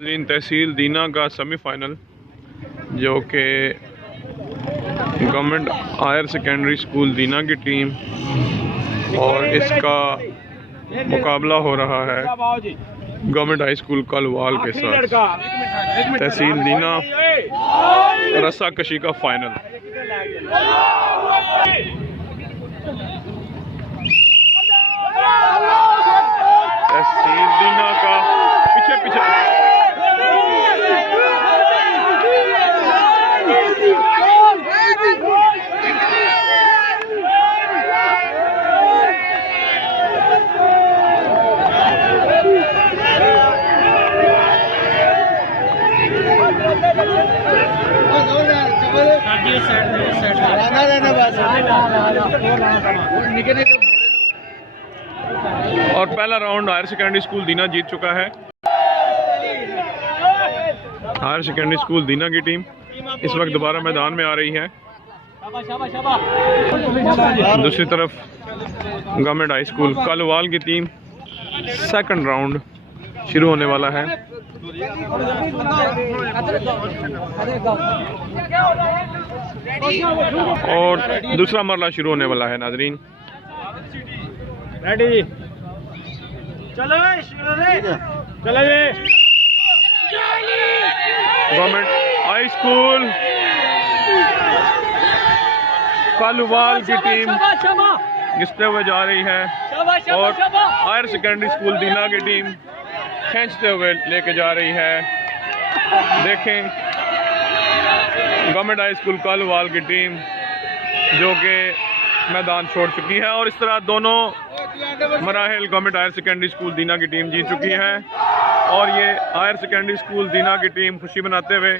तहसील दीना का सेमीफाइनल जो कि गवर्नमेंट हायर सेकेंडरी स्कूल दीना की टीम और इसका मुकाबला हो रहा है गवर्नमेंट हाई स्कूल कलवाल के साथ। तहसील दीना रस्सा कशी का फाइनल। तहसील दीना का पीछे पीछे और पहला राउंड हायर सेकेंडरी स्कूल दीना जीत चुका है। हायर सेकेंडरी स्कूल दीना की टीम इस वक्त दोबारा मैदान में आ रही है। दूसरी तरफ गवर्नमेंट हाई स्कूल कलवाल की टीम सेकंड राउंड शुरू होने वाला है। और दूसरा मरला शुरू होने वाला है। नाजरीन रेडी, चलो चलो। गवर्नमेंट हाई स्कूल कलवाल की टीम घिसते हुए जा रही है और हायर सेकेंडरी स्कूल दीना की टीम खींचते हुए लेके जा रही है। देखें गवर्नमेंट हाई स्कूल कलवाल की टीम जो कि मैदान छोड़ चुकी है और इस तरह दोनों मराहिल गवर्नमेंट हायर सेकेंडरी स्कूल दीना की टीम जीत चुकी है। और ये हायर सेकेंडरी स्कूल दीना की टीम खुशी मनाते हुए